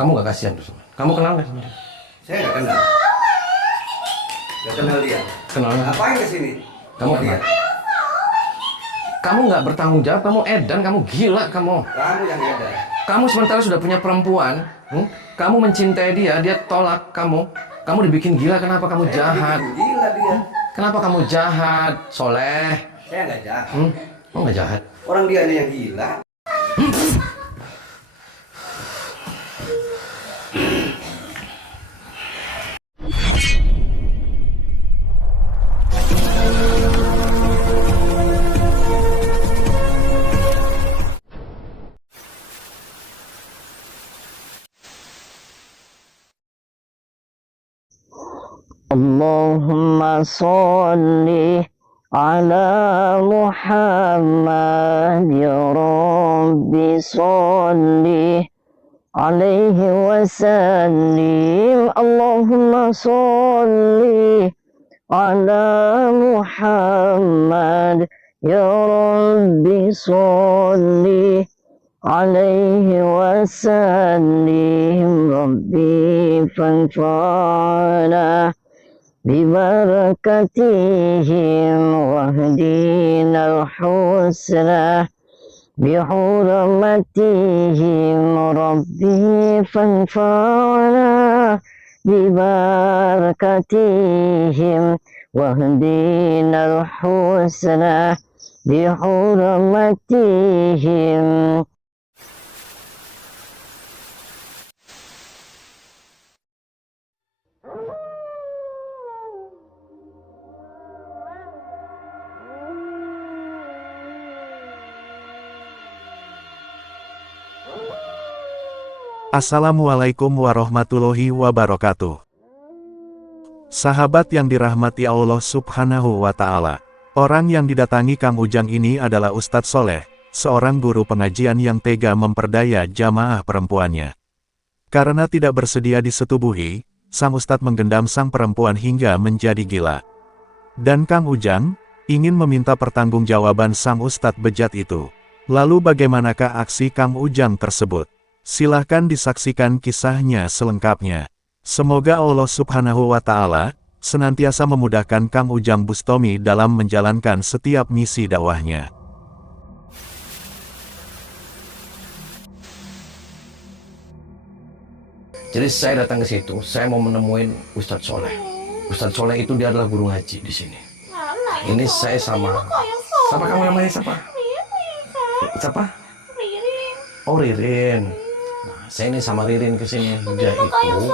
Kamu nggak kasihan tuh sama? Kamu kenal nggak sama dia? Saya nggak kenal. Nggak kenal dia. Kenal nggak? Ngapain kesini? Kamu dia. kenal? Kamu nggak bertanggung jawab, kamu edan, kamu gila kamu. Kamu yang ada. Kamu sementara sudah punya perempuan, kamu mencintai dia, dia tolak kamu. Kamu dibikin gila, kenapa kamu jahat? Gila dia. Kenapa kamu jahat, Soleh? Saya nggak jahat. Oh nggak jahat? Orang dia yang gila. Allahumma sholli ala Muhammad ya Rabbi sholli alaihi wasallim. Allahumma sholli ala Muhammad ya Rabbi sholli alaihi wasallim. Rabbi fanfa'na ببركتهم واهدنا الحسنى بحرمتهم ربي فانفعنا ببركتهم واهدنا الحسنى بحرمتهم. Assalamualaikum warahmatullahi wabarakatuh. Sahabat yang dirahmati Allah Subhanahu wa Ta'ala, orang yang didatangi Kang Ujang ini adalah Ustadz Soleh, seorang guru pengajian yang tega memperdaya jamaah perempuannya. Karena tidak bersedia disetubuhi, sang Ustadz menggendam sang perempuan hingga menjadi gila. Dan Kang Ujang ingin meminta pertanggungjawaban sang Ustadz bejat itu. Lalu bagaimanakah aksi Kang Ujang tersebut? Silahkan disaksikan kisahnya selengkapnya. Semoga Allah Subhanahu wa Ta'ala senantiasa memudahkan Kang Ujang Bustomi dalam menjalankan setiap misi dakwahnya. Jadi saya datang ke situ, saya mau menemuin Ustadz Soleh. Ustadz Soleh itu dia adalah guru ngaji di sini. Ini saya sama kamu namanya siapa? Siapa? Oh Ririn. Nah, saya ini sama Ririn kesini. Dia itu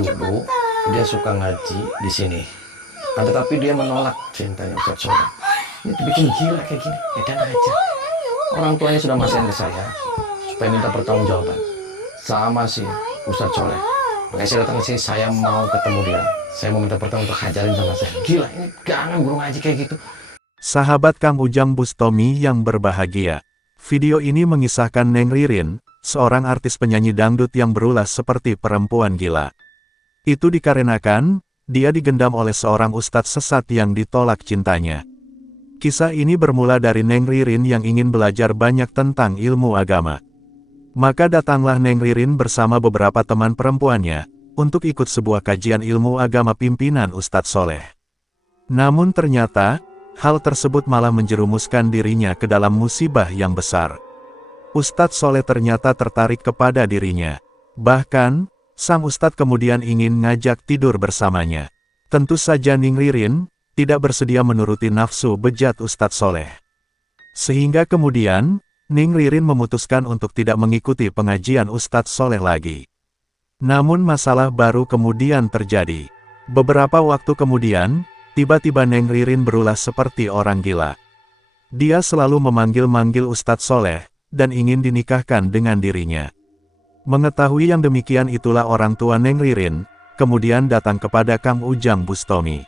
dulu dia suka ngaji di sini. Tetapi dia menolak cintanya Ustadz Soleh. Ini bikin gila kayak gini. Edan aja. Orang tuanya sudah masihin ke saya supaya minta pertanggungjawaban sama si Ustadz Soleh. Makanya saya datang ke sini, saya mau ketemu dia. Saya mau minta pertanggung untuk hajarin sama saya. Gila, ini jangan guru ngaji kayak gitu. Sahabat Kang Ujang Bustomi yang berbahagia, video ini mengisahkan Neng Ririn, seorang artis penyanyi dangdut yang berulas seperti perempuan gila. Itu dikarenakan, dia digendam oleh seorang ustadz sesat yang ditolak cintanya. Kisah ini bermula dari Neng Ririn yang ingin belajar banyak tentang ilmu agama. Maka datanglah Neng Ririn bersama beberapa teman perempuannya, untuk ikut sebuah kajian ilmu agama pimpinan Ustadz Soleh. Namun ternyata, hal tersebut malah menjerumuskan dirinya ke dalam musibah yang besar. Ustadz Soleh ternyata tertarik kepada dirinya. Bahkan, sang Ustadz kemudian ingin ngajak tidur bersamanya. Tentu saja Neng Ririn tidak bersedia menuruti nafsu bejat Ustadz Soleh. Sehingga kemudian, Neng Ririn memutuskan untuk tidak mengikuti pengajian Ustadz Soleh lagi. Namun masalah baru kemudian terjadi. Beberapa waktu kemudian, tiba-tiba Neng Ririn berulas seperti orang gila. Dia selalu memanggil-manggil Ustadz Soleh, dan ingin dinikahkan dengan dirinya. Mengetahui yang demikian itulah orang tua Neng Ririn, kemudian datang kepada Kang Ujang Bustomi.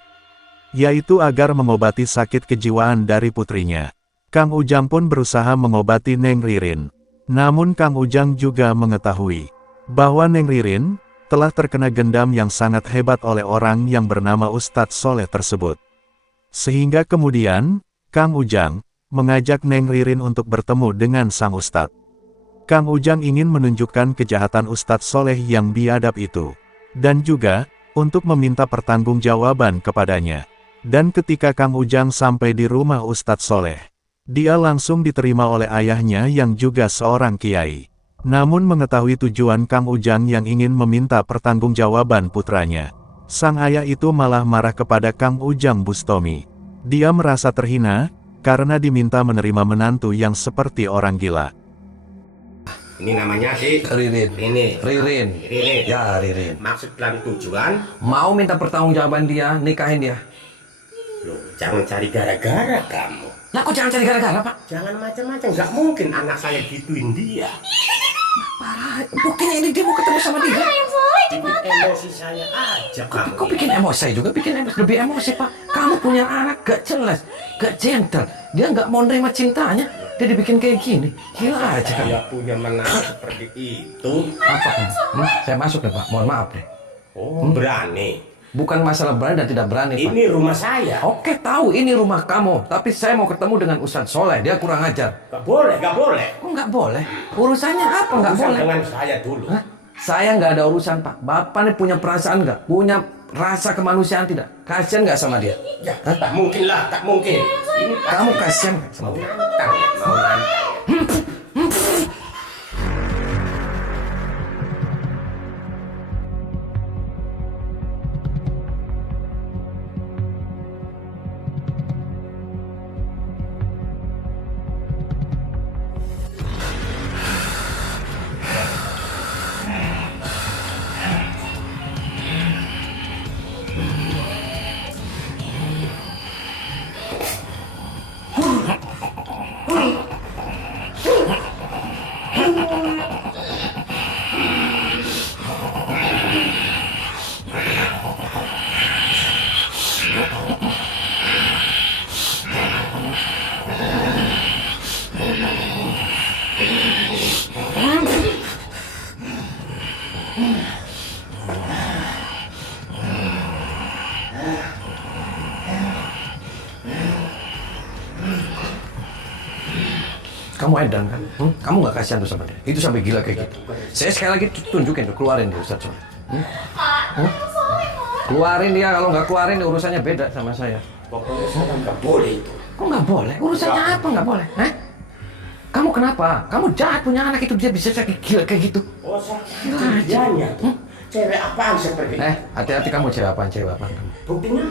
Yaitu agar mengobati sakit kejiwaan dari putrinya. Kang Ujang pun berusaha mengobati Neng Ririn. Namun Kang Ujang juga mengetahui bahwa Neng Ririn telah terkena gendam yang sangat hebat oleh orang yang bernama Ustadz Soleh tersebut. Sehingga kemudian, Kang Ujang mengajak Neng Ririn untuk bertemu dengan sang Ustadz. Kang Ujang ingin menunjukkan kejahatan Ustadz Soleh yang biadab itu. Dan juga, untuk meminta pertanggungjawaban kepadanya. Dan ketika Kang Ujang sampai di rumah Ustadz Soleh, dia langsung diterima oleh ayahnya yang juga seorang kiai. Namun mengetahui tujuan Kang Ujang yang ingin meminta pertanggungjawaban putranya, sang ayah itu malah marah kepada Kang Ujang Bustomi. Dia merasa terhina, karena diminta menerima menantu yang seperti orang gila. Ini namanya si Ririn. Ririn. Ya, Ririn. Maksud dan tujuan? Mau minta pertanggungjawaban dia, nikahin dia. Loh, jangan cari gara-gara kamu. Lah kok jangan cari gara-gara, Pak? Jangan macam-macam. Nggak mungkin anak saya gituin dia. Parah, buktinya ini dia mau ketemu sama dia. Bikin emosi saya aja kamu. Kok bikin emosi? Saya juga bikin emosi. Lebih emosi, Pak. Kamu punya anak gak jelas, gak gentle. Dia gak mau nerima cintanya. Dia dibikin kayak gini. Gila aja kan. Saya punya menantu seperti itu. Apa kamu? Saya masuk deh, Pak. Mohon maaf deh. Oh, berani. Bukan masalah berani dan tidak berani, Pak. Ini rumah saya. Oke, tahu ini rumah kamu. Tapi saya mau ketemu dengan Ustadz Soleh. Dia kurang ajar. Gak boleh, gak boleh. Kok nggak boleh? Urusannya apa nggak Urusan boleh? dengan saya dulu. Hah? Saya nggak ada urusan, Pak. Bapak nih punya perasaan nggak? Punya rasa kemanusiaan tidak? Kasian nggak sama dia? Ya, tak mungkin lah, tak mungkin. Ini Kamu kasian nggak sama mau dia? nantang, mau nantang. Kamu edan kan? Kamu nggak kasihan tuh sama dia? Itu sampai gila kayak gitu. Saya sekali lagi tunjukin tuh, keluarin dia Ustadz Soleh. Keluarin dia, kalau nggak keluarin urusannya beda sama saya. Pokoknya saya nggak boleh itu. Kok nggak boleh? Urusannya apa nggak boleh? Hah? Kamu kenapa? Kamu jahat punya anak itu, dia bisa sakit gila kayak gitu. Oh, kerjanya tuh. Cewek apaan seperti itu? Hati-hati kamu cewek apaan kamu? Buktinya?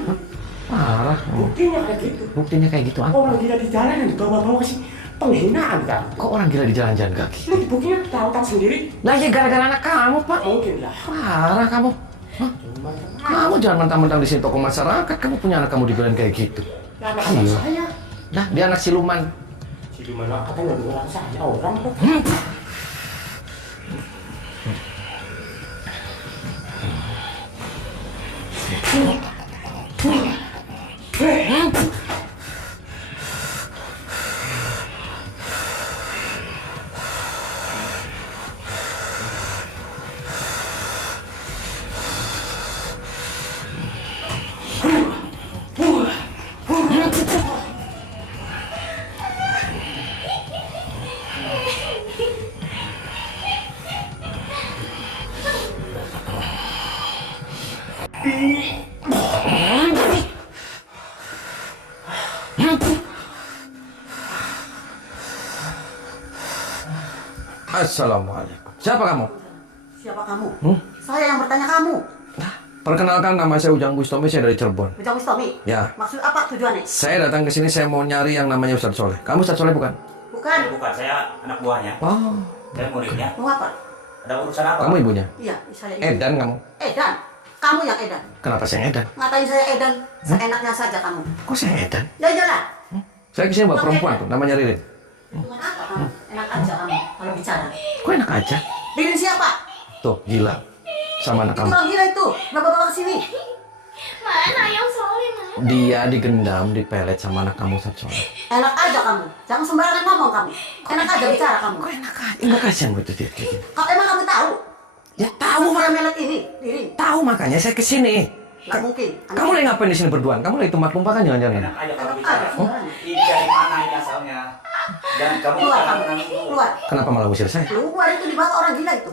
Parah. Buktinya kayak gitu. Buktinya kayak gitu apa? Orang gila di jalan yang dibawa-bawa sih. Penghinaan kan? Kok orang gila di jalan-jalan kaki? Ini buktinya tahu sendiri. Lah ya gara-gara anak kamu, Pak. Mungkin lah. Parah kamu. Hah? Kamu jangan mentang-mentang di sini tokoh masyarakat, kamu punya anak kamu digolain kayak gitu. Anak-anak saya. Nah, dia anak siluman. Siluman apa kan yang orang saya orang tuh. Assalamualaikum. Siapa kamu? Siapa kamu? Saya yang bertanya kamu. Nah, perkenalkan, nama saya Ujang Bustomi, saya dari Cirebon. Ujang Wistomi? Ya. Maksud apa tujuannya? Saya datang ke sini, saya mau nyari yang namanya Ustadz Soleh. Kamu Ustadz Soleh bukan? Bukan. Bukan, saya anak buahnya. Oh, Saya muridnya. Mau apa? Ada urusan apa? kamu ibunya? Iya, saya ibu. Edan kamu? Edan. Kamu yang edan. Kenapa saya Edan? Ngatain saya edan. Seenaknya saja kamu. Kok saya Edan? Ya iyalah. Saya kesini bawa perempuan tuh, namanya Ririn. Dengan apa kamu? Enak aja kamu kalau bicara. Kok enak aja? Ririn siapa? Tuh, gila. Sama anak Itu kamu. orang gila itu. Kenapa bawa ke sini? Mana yang soleh, mana? Dia digendam, dipelet sama anak kamu Ustadz Soleh. Enak aja kamu. Jangan sembarangan ngomong kamu. Enak aja bicara kamu. Kok enak aja? Enggak kasihan begitu dia kayak gitu. Emang kamu tahu? Ya tahu, Saya melet ini, Ririn. tahu makanya saya kesini. Nggak mungkin. Kamu lagi ngapain di sini berduaan? Kamu lagi tumpah-tumpah kan jangan-jangan? Enak aja kalau Enak bicara. aja sembarangan. Ini dari mana ini asalnya? Dan kamu Keluar kamu. Keluar. Kenapa malah usir saya? Keluar itu dibawa orang gila itu.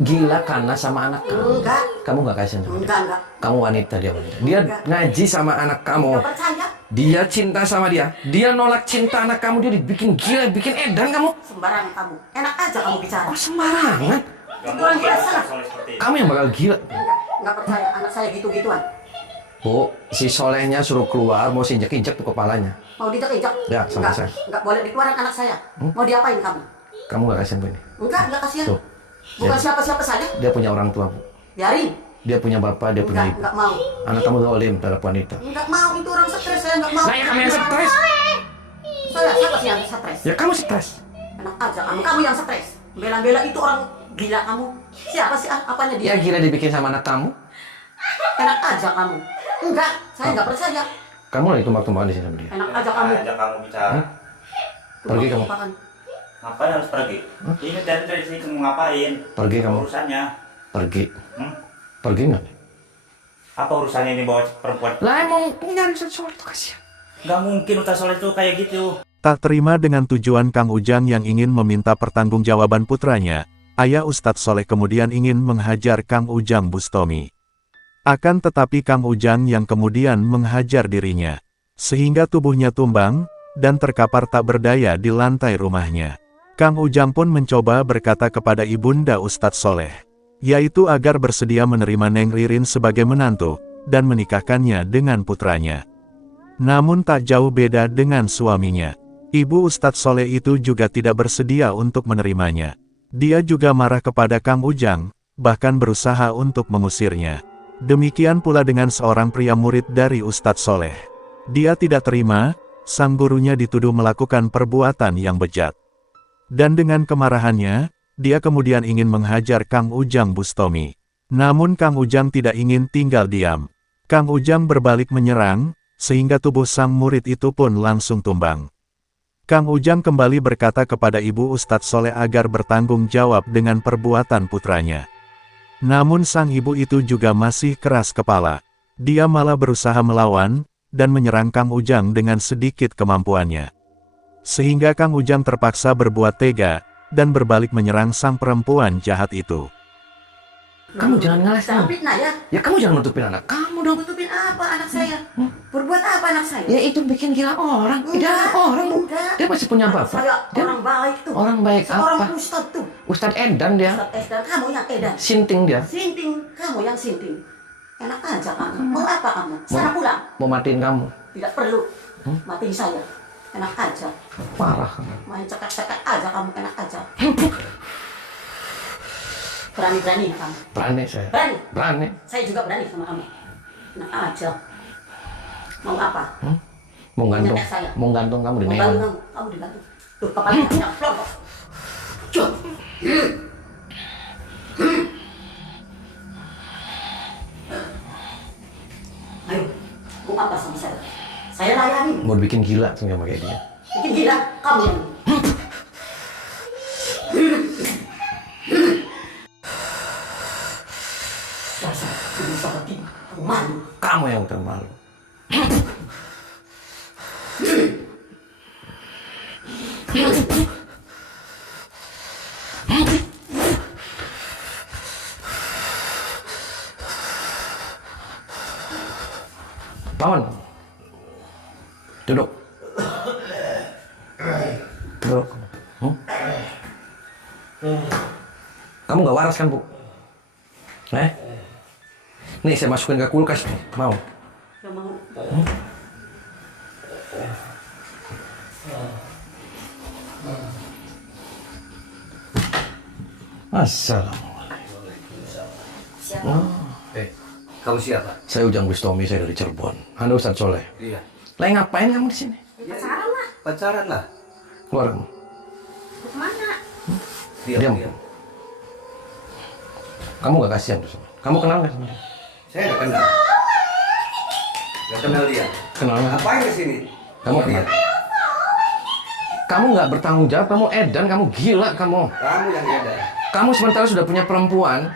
Gila karena sama anak kamu. Enggak. Kamu nggak kasihan sama dia? Enggak. Kamu wanita, dia wanita. Dia ngaji sama anak kamu. Enggak percaya. Dia cinta sama dia. Dia nolak cinta anak kamu. Dia dibikin gila, bikin edan kamu. Sembarangan kamu. Enak aja kamu bicara. Oh sembarangan. Gak Itu orang mungkin gila Ustaz salah. Soleh seperti itu. Kamu yang bakal gila. Enggak percaya anak saya gitu-gituan. Bu, si Solehnya suruh keluar, mau injek-injek tuh kepalanya. Mau dijak-injak? Ya, sama Enggak. saya. Enggak boleh dikeluarin anak saya. Mau diapain kamu? Kamu nggak kasihan Bu ini? Enggak kasihan. Tuh. Bukan Ya. siapa-siapa saja. Dia punya orang tua, Bu. Biarin. Dia punya bapak, dia punya ibu. Enggak mau. Anak kamu zalim terhadap wanita. Enggak mau, itu orang stres, saya enggak mau. Saya kamu yang stres. Saya siapa sih yang stres? Ya kamu stres. Enak aja kamu yang stres. Bela-bela itu orang gila kamu. Siapa sih apanya dia? Ya gila dibikin sama anak kamu. Enak aja kamu. Enggak, saya enggak percaya. Kamu lagi tumbak-tumbakan di sini sama dia. Enak aja kamu. Ajak kamu bicara. Pergi kamu. Tumpah-tumpahan. Ngapain harus pergi? Ini dari sini kamu ngapain? Pergi kamu. Urusannya. Pergi. Hmm? Pergi nggak? Apa urusannya ini bawa perempuan? Lah emang nyari sesuatu itu kasihan. Gak mungkin Ustaz Soleh itu kayak gitu. Tak terima dengan tujuan Kang Ujang yang ingin meminta pertanggungjawaban putranya, ayah Ustadz Soleh kemudian ingin menghajar Kang Ujang Bustomi. Akan tetapi Kang Ujang yang kemudian menghajar dirinya, sehingga tubuhnya tumbang, dan terkapar tak berdaya di lantai rumahnya. Kang Ujang pun mencoba berkata kepada ibunda Ustadz Soleh, yaitu agar bersedia menerima Neng Ririn sebagai menantu, dan menikahkannya dengan putranya. Namun tak jauh beda dengan suaminya. Ibu Ustadz Soleh itu juga tidak bersedia untuk menerimanya. Dia juga marah kepada Kang Ujang, bahkan berusaha untuk mengusirnya. Demikian pula dengan seorang pria murid dari Ustadz Soleh. Dia tidak terima, sang gurunya dituduh melakukan perbuatan yang bejat. Dan dengan kemarahannya, dia kemudian ingin menghajar Kang Ujang Bustomi. Namun Kang Ujang tidak ingin tinggal diam. Kang Ujang berbalik menyerang, sehingga tubuh sang murid itu pun langsung tumbang. Kang Ujang kembali berkata kepada ibu Ustadz Soleh agar bertanggung jawab dengan perbuatan putranya. Namun sang ibu itu juga masih keras kepala. Dia malah berusaha melawan, dan menyerang Kang Ujang dengan sedikit kemampuannya. Sehingga Kang Ujang terpaksa berbuat tega, dan berbalik menyerang sang perempuan jahat itu. Kamu jangan ngalah Jangan sama. fitnah ya. Ya kamu jangan nutupin anak kamu dong. Tutupin apa anak saya? Berbuat apa anak saya? Ya itu bikin gila orang. Dia anak orang Bu. Enggak. Dia masih punya Anak bapak. saya Dia orang baik tuh. orang baik Seorang apa? ustad tuh. Ustadz Edan dia. Ustad Esdan, kamu yang edan. Sinting dia. Sinting, kamu yang sinting. Enak aja kamu. Mau apa kamu? Sana pulang. Mau matiin kamu. Tidak perlu. Matiin saya. Enak aja. Parah kamu. Main cekak-cekak aja kamu. Enak aja. Berani-berani kamu. Berani saya. Berani. Berani. Saya juga berani sama kamu. Enak aja. Mau apa? Mau gantung. Nyetek saya. Mau gantung kamu di Mau neon. bantu kamu. Kamu dibantu. Tuh kepalanya yang plong. Cuk. Ayo, mau apa sama saya? Saya layani. Mau bikin gila sama kayak dia. Bikin gila, kamu yang. Dasar, ibu seperti kamu malu. Kamu yang termalu. Lawan. Duduk. Duduk. Kamu nggak waras kan, Bu? Nih saya masukin ke kulkas nih. Mau? Yang mau. Assalamualaikum. Siapa? Kamu siapa? Saya Ujang Bustomi, saya dari Cirebon. Anda Ustadz Soleh. Iya. Lagi ngapain kamu di sini? Pacaran lah. Pacaran lah. Keluar kamu. Kemana? Diam. Kamu gak kasihan tuh sama. Kamu kenal nggak sama dia? Saya nggak kenal. Nggak kenal dia. Kenal nggak? Ngapain ke sini? Kamu kenal? Kamu nggak bertanggung jawab. Kamu edan. Kamu gila. Kamu. Kamu yang ada. Kamu sementara sudah punya perempuan.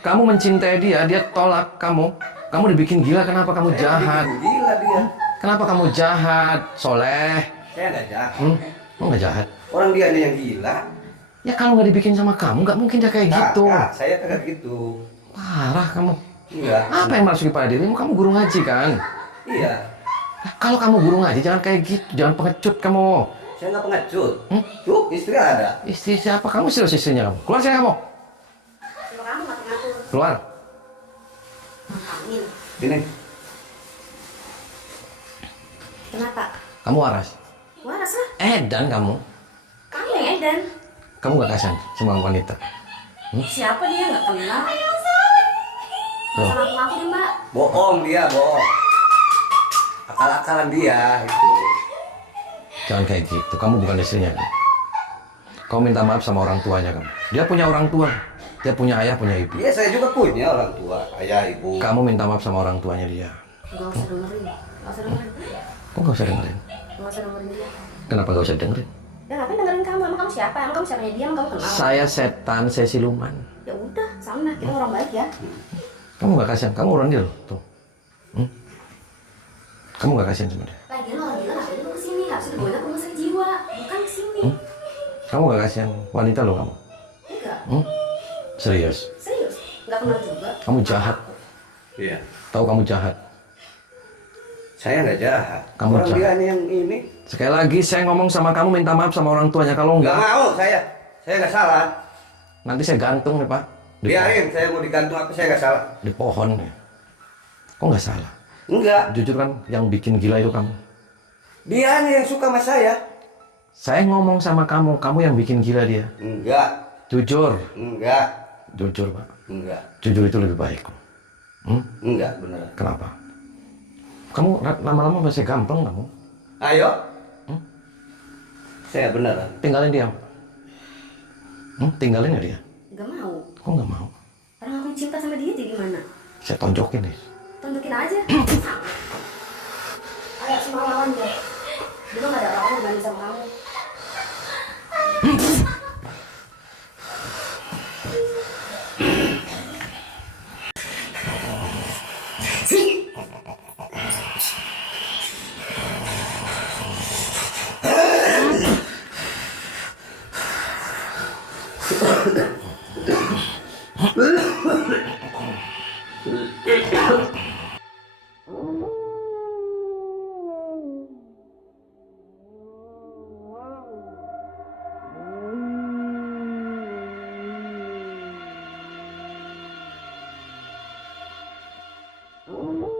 Kamu mencintai dia. Dia tolak kamu. Kamu dibikin gila. Kenapa kamu jahat? Gila dia. Kenapa kamu jahat, Soleh? Saya nggak jahat. Oh, nggak jahat. Orang dia yang gila. Ya kalau nggak dibikin sama kamu, nggak mungkin dia kayak gitu. Saya kagak gitu. Parah kamu. Iya. Apa yang masukin pada dirimu? Kamu guru ngaji kan? Iya. Nah, kalau kamu guru ngaji, jangan kayak gitu. Jangan pengecut kamu. Saya nggak pengecut. Tuh, istri ada. Istri siapa? Kamu serius istrinya kamu? Keluar sini kamu. Kalau kamu ngatur-ngatur. Keluar. Amin. Ini. Kenapa? Kamu waras. Waras lah. Edan kamu. Kamu yang edan. Kamu nggak kasihan sama wanita. Siapa dia? Nggak kenal. Tuh. Sama aku deh, Mbak. Bohong dia, bohong. Akal-akalan dia itu. Jangan kayak gitu. Kamu bukan istrinya kan? Kau minta maaf sama orang tuanya kamu. Dia punya orang tua. Dia punya ayah, punya ibu. Iya, saya juga punya orang tua, ayah, ibu. Kamu minta maaf sama orang tuanya dia. Nggak usah dengerin. Nggak usah dengerin. Kok nggak usah dengerin? Nggak usah dengerin dia. Kenapa nggak usah dengerin? Ya ngapain dengerin kamu? Emang kamu siapa? Emang kamu siapanya dia? Emang kamu kenal? Saya setan, saya siluman. Ya udah, sana. Kita orang baik ya. Kamu nggak kasihan? Kamu orang dia loh. Tuh. Kamu nggak kasihan sama dia? Lagian orang gila ngapain lu kesini? Harusnya dibawa ke rumah sakit jiwa. Bukan kesini. Kamu nggak kasihan wanita loh kamu? Enggak. Serius? Serius. Nggak kenal juga. Kamu jahat. Iya. Tahu kamu jahat. Saya nggak jahat. Kamu orang jahat. dia yang ini. Sekali lagi saya ngomong sama kamu minta maaf sama orang tuanya. Kalau Nggak enggak, mau saya. Saya nggak salah. nanti saya gantung nih Pak. Biarin, saya mau digantung apa, saya nggak salah. Di pohon. Kok nggak salah? Enggak. Jujur kan yang bikin gila itu kamu. Dia yang suka sama saya. Saya ngomong sama kamu, kamu yang bikin gila dia. Enggak. Jujur. Enggak. Jujur Pak. Enggak. Jujur itu lebih baik. Enggak, beneran. Kenapa? Kamu lama-lama masih gampang kamu. Ayo. Saya beneran. Tinggalin dia. Tinggalin ya dia. Nggak mau. Kok nggak mau? Orang aku cinta sama dia jadi gimana? Saya tonjokin nih. Tunjukin aja. Ayo semua lawan deh. Dulu nggak ada apa-apa dibanding sama kamu. Oh